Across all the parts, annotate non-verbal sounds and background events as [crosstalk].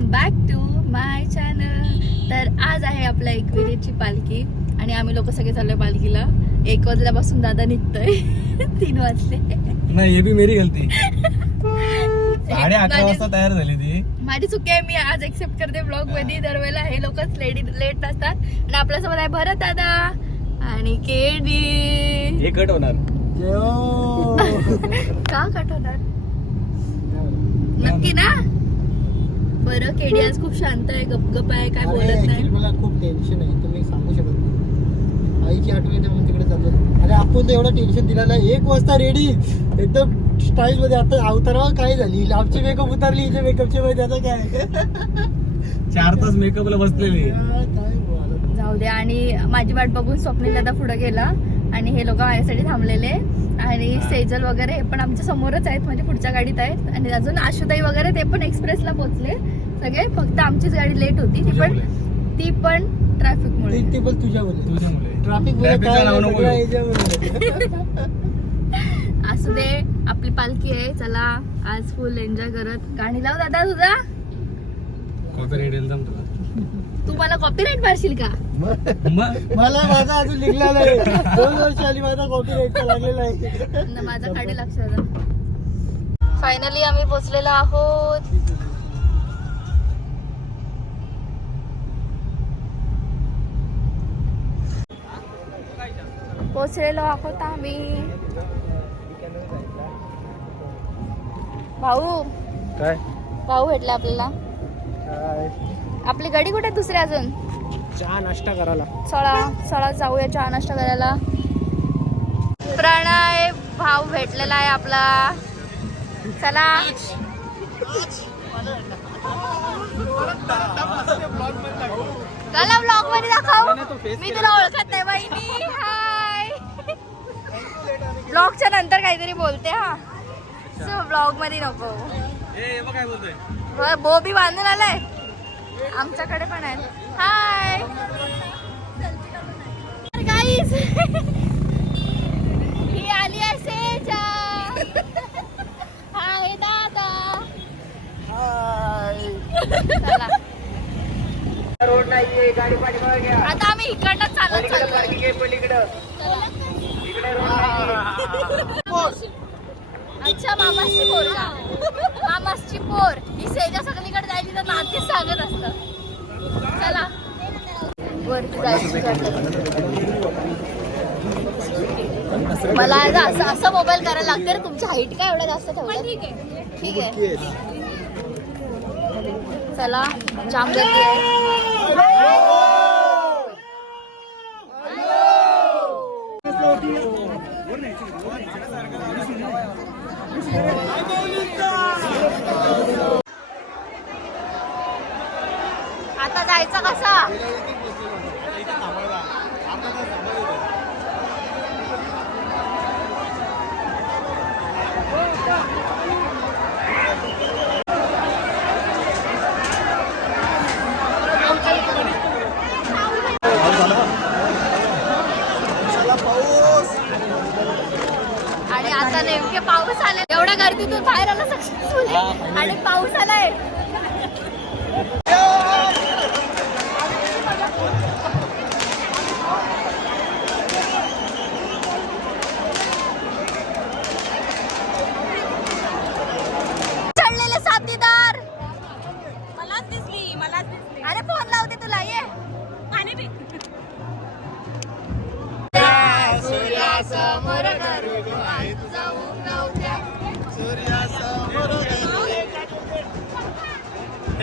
Welcome back to my channel तर आज आहे आपल्या एकविरेची पालखी आणि आम्ही लोक सगळे चाललोय पालखीला. एक वाजल्यापासून दादा निघतोय. [laughs] तीन वाजले. नाही हे बी मेरी गलती [laughs] साडे अकरा माझी- वाजता तयार झाली ती. माझी चुकी आहे मी आज एक्सेप्ट करते ब्लॉगमध्ये दरवेळेला हे लोकच लेडी लेट नसतात. आणि आपल्यासोबत आहे भरत दादा आणि केडी हे कट होणार. का कटवणार नक्की ना? बरं केडी आज खूप शांत आहे गपगप आहे काय बोलत अरे, नाही मला खूप टेन्शन आहे तुम्ही सांगू शकत नाही. आईची आठवण येते म्हणून तिकडे चाललो अरे आपण तर एवढं टेन्शन दिलेलं आहे एक वाजता रेडी एकदम स्टाईल मध्ये आता अवतारावर काय झाली? लांबची मेकअप उतरली हिचे मेकअपचे मध्ये आता काय? चार तास मेकअपला बसलेले? जाऊ दे आणि माझी वाट बघून स्वप्नील दादा पुढे गेला. आणि हे लोक माझ्यासाठी थांबलेले. आणि सेजल वगैरे हे पण आमच्या समोरच आहेत म्हणजे पुढच्या गाडीत आहेत. आणि अजून आशुताई वगैरे ते पण एक्सप्रेसला पोहोचले. सगळे फक्त आमचीच गाडी लेट होती. ती पण ती पण ट्रॅफिक मुळे ते- पण ट्रॅफिक. असू दे आपली पालखी आहे. चला आज फुल एन्जॉय करत. गाणी लाव दादा तुझा कॉपीराइट येईल जाम तुला तू मला कॉपीराईट मारशील का? मग मला माझा अजून निघला नाही. दोन वर्ष आली माझा कॉपी रेटचा लागलेला आहे. न माझा खाडी लक्षात फायनली आम्ही पोचलेलो आहोत. पोचलेलो आहोत आम्ही. भाऊ. काय? भाऊ भेटला आपल्याला. आपली गाडी कुठे दुसरी अजून? चहा नाश्ता करायला. चला चला जाऊया चहा नाश्ता करायला. प्रणय भाऊ भेटलेला आहे आपला. चला. चला ब्लॉगमध्ये दाखव मी तुला ओळखत नाही बहिणी हाय ब्लॉगच्या नंतर काहीतरी बोलते हा. ब्लॉगमध्ये नको. बोबी बांधून आलाय. आमच्याकडे पण आहे हाय गाईज ही आली सेजा. हाय दादा चला. रोड नाहीये गाडी पाठीमागे घ्या. आता आम्ही इकडनं चालत पलीकडं चला. इकडे रोड नाहीये. अच्छा मामाची पोर का मामाची पोर. ही सेजा सगळीकडे जायची तर नातीच सांगत असत. चला. वरती जायचं मला असं असं मोबाईल करायला लागतं रे तुमची हाईट काय एवढं जास्त ठेवलं ठीक आहे. ठीक आहे. चला. जाम गर्दी आहे आता जायचं कसा आणि आता नेमके पाऊस आले एवढ्या गर्दीतून बाहेर आला सक्सेसफुली आणि पाऊस आलाय.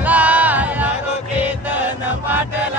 झाला केतन पाटला